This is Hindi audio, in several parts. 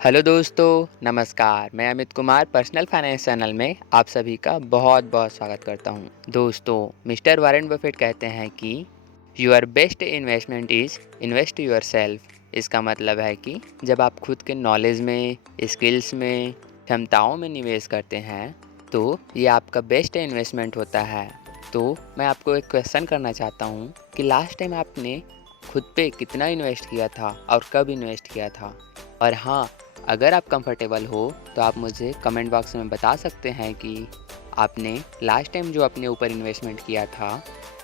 हेलो दोस्तों, नमस्कार। मैं Amit Kumar personal finance channel में आप सभी का बहुत-बहुत स्वागत करता हूं। दोस्तों, मिस्टर वॉरेन बफेट कहते हैं कि your best investment is invest yourself. इसका मतलब है कि जब आप खुद के नॉलेज में, स्किल्स में, क्षमताओं में निवेश करते हैं, तो ये आपका बेस्ट इन्वेस्टमेंट होता है। तो मैं आपको एक क्वेश्चन करना चाहता हूँ कि लास्ट टाइम आपने खुद पे कितना इन्वेस्ट किया था और कब इन्वेस्ट किया था? और हाँ, अगर आप कंफर्टेबल हो तो आप मुझे कमेंट बॉक्स में बता सकते हैं कि आपने लास्ट टाइम जो अपने ऊपर इन्वेस्टमेंट किया था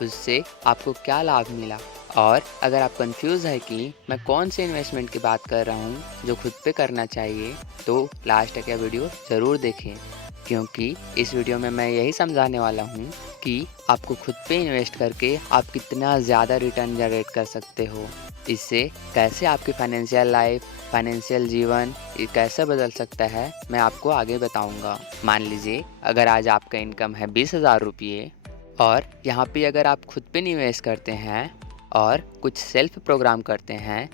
उससे आपको क्या लाभ मिला। और अगर आप कंफ्यूज है कि मैं कौन से इन्वेस्टमेंट की बात कर रहा हूँ जो खुद पे करना चाहिए, तो लास्ट तक यह वीडियो ज़रूर देखें, क्योंकि इस वीडियो में मैं यही समझाने वाला हूँ कि आपको खुद पे इन्वेस्ट करके आप कितना ज़्यादा रिटर्न जनरेट कर सकते हो। इससे कैसे आपकी फाइनेंशियल लाइफ, फाइनेंशियल जीवन ये कैसे बदल सकता है, मैं आपको आगे बताऊंगा। मान लीजिए अगर आज आपका इनकम है 20,000 रुपये और यहाँ पे अगर आप खुद पे निवेश करते हैं और कुछ सेल्फ प्रोग्राम करते हैं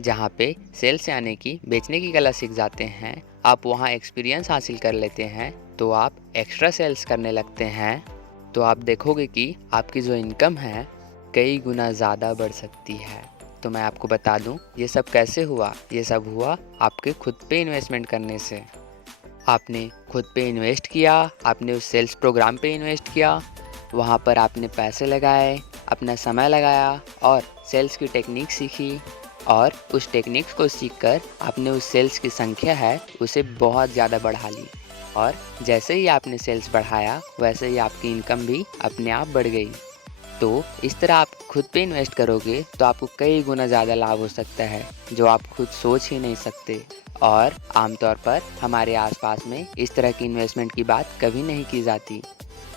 जहाँ पे सेल्स यानी कि बेचने की कला सीख जाते हैं, आप वहाँ एक्सपीरियंस हासिल कर लेते हैं, तो आप एक्स्ट्रा सेल्स करने लगते हैं, तो आप देखोगे कि आपकी जो इनकम है कई गुना ज़्यादा बढ़ सकती है। तो मैं आपको बता दूं ये सब कैसे हुआ। ये सब हुआ आपके खुद पे इन्वेस्टमेंट करने से। आपने खुद पे इन्वेस्ट किया, आपने उस सेल्स प्रोग्राम पे इन्वेस्ट किया, वहाँ पर आपने पैसे लगाए, अपना समय लगाया और सेल्स की टेक्निक सीखी, और उस टेक्निक्स को सीखकर आपने उस सेल्स की संख्या है उसे बहुत ज़्यादा बढ़ा ली। और जैसे ही आपने सेल्स बढ़ाया वैसे ही आपकी इनकम भी अपने आप बढ़ गई। तो इस तरह आप खुद पे इन्वेस्ट करोगे तो आपको कई गुना ज़्यादा लाभ हो सकता है जो आप खुद सोच ही नहीं सकते। और आमतौर पर हमारे आसपास में इस तरह की इन्वेस्टमेंट की बात कभी नहीं की जाती।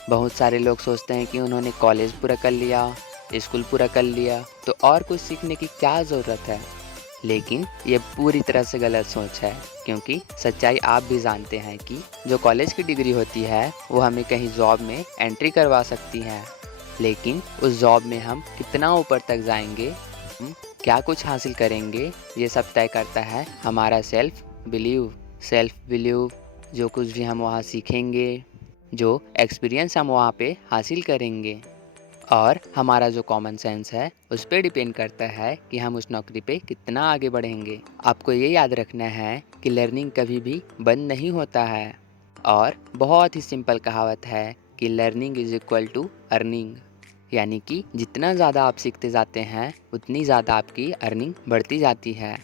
बहुत सारे लोग सोचते हैं कि उन्होंने कॉलेज पूरा कर लिया, स्कूल पूरा कर लिया, तो और कुछ सीखने की क्या ज़रूरत है। लेकिन ये पूरी तरह से गलत सोच है, क्योंकि सच्चाई आप भी जानते हैं कि जो कॉलेज की डिग्री होती है वो हमें कहीं जॉब में एंट्री करवा सकती है, लेकिन उस जॉब में हम कितना ऊपर तक जाएंगे, हम क्या कुछ हासिल करेंगे, ये सब तय करता है हमारा सेल्फ बिलीव। जो कुछ भी हम वहाँ सीखेंगे, जो एक्सपीरियंस हम वहाँ पे हासिल करेंगे, और हमारा जो कॉमन सेंस है उस पे डिपेंड करता है कि हम उस नौकरी पे कितना आगे बढ़ेंगे। आपको ये याद रखना है कि लर्निंग कभी भी बंद नहीं होता है, और बहुत ही सिंपल कहावत है कि learning is equal to earning, यानी कि जितना ज़्यादा आप सीखते जाते हैं उतनी ज़्यादा आपकी अर्निंग बढ़ती जाती है।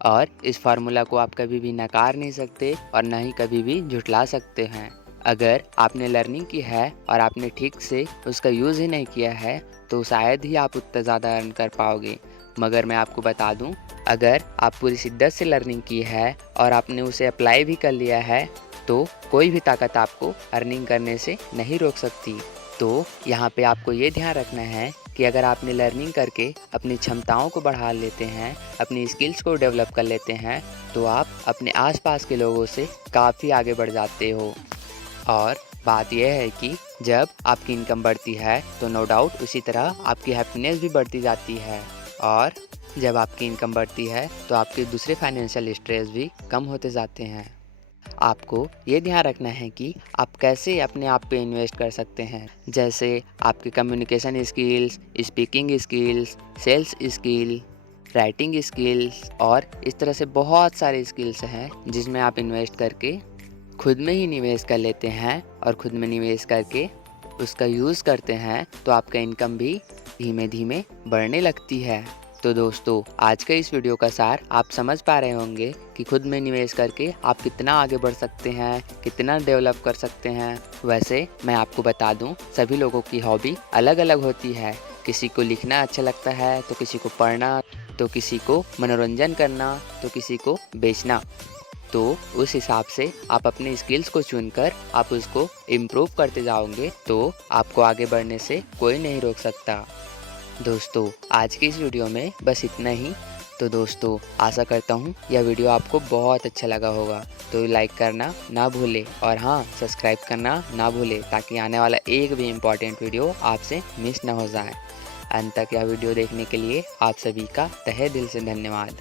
और इस फार्मूला को आप कभी भी नकार नहीं सकते और ना ही कभी भी झुठला सकते हैं। अगर आपने लर्निंग की है और आपने ठीक से उसका यूज़ ही नहीं किया है तो शायद ही आप उतना ज़्यादा अर्न कर पाओगे। मगर मैं आपको बता दूं, अगर आप पूरी शिद्दत से लर्निंग की है और आपने उसे अप्लाई भी कर लिया है तो कोई भी ताकत आपको अर्निंग करने से नहीं रोक सकती। तो यहाँ पे आपको ये ध्यान रखना है कि अगर आपने लर्निंग करके अपनी क्षमताओं को बढ़ा लेते हैं, अपनी स्किल्स को डेवलप कर लेते हैं, तो आप अपने आसपास के लोगों से काफ़ी आगे बढ़ जाते हो। और बात यह है कि जब आपकी इनकम बढ़ती है तो नो डाउट उसी तरह आपकी हैप्पीनेस भी बढ़ती जाती है, और जब आपकी इनकम बढ़ती है तो आपके दूसरे फाइनेंशियल स्ट्रेस भी कम होते जाते हैं। आपको ये ध्यान रखना है कि आप कैसे अपने आप पे इन्वेस्ट कर सकते हैं, जैसे आपके communication skills, speaking skills, sales skill, writing skills, और इस तरह से बहुत सारे स्किल्स हैं जिसमें आप इन्वेस्ट करके खुद में ही निवेश कर लेते हैं, और खुद में निवेश करके उसका यूज़ करते हैं तो आपका इनकम भी धीमे धीमे बढ़ने लगती है। तो दोस्तों, आज के इस वीडियो का सार आप समझ पा रहे होंगे कि खुद में निवेश करके आप कितना आगे बढ़ सकते हैं, कितना डेवलप कर सकते हैं। वैसे मैं आपको बता दूं, सभी लोगों की हॉबी अलग अलग होती है। किसी को लिखना अच्छा लगता है, तो किसी को पढ़ना, तो किसी को मनोरंजन करना, तो किसी को बेचना। तो उस हिसाब से आप अपने स्किल्स को चुनकर आप उसको इम्प्रूव करते जाओगे तो आपको आगे बढ़ने से कोई नहीं रोक सकता। दोस्तों, आज की इस वीडियो में बस इतना ही। तो दोस्तों, आशा करता हूँ यह वीडियो आपको बहुत अच्छा लगा होगा, तो लाइक करना ना भूलें, और हाँ, सब्सक्राइब करना ना भूलें ताकि आने वाला एक भी इम्पॉर्टेंट वीडियो आपसे मिस ना हो जाए। अंत तक यह वीडियो देखने के लिए आप सभी का तहे दिल से धन्यवाद।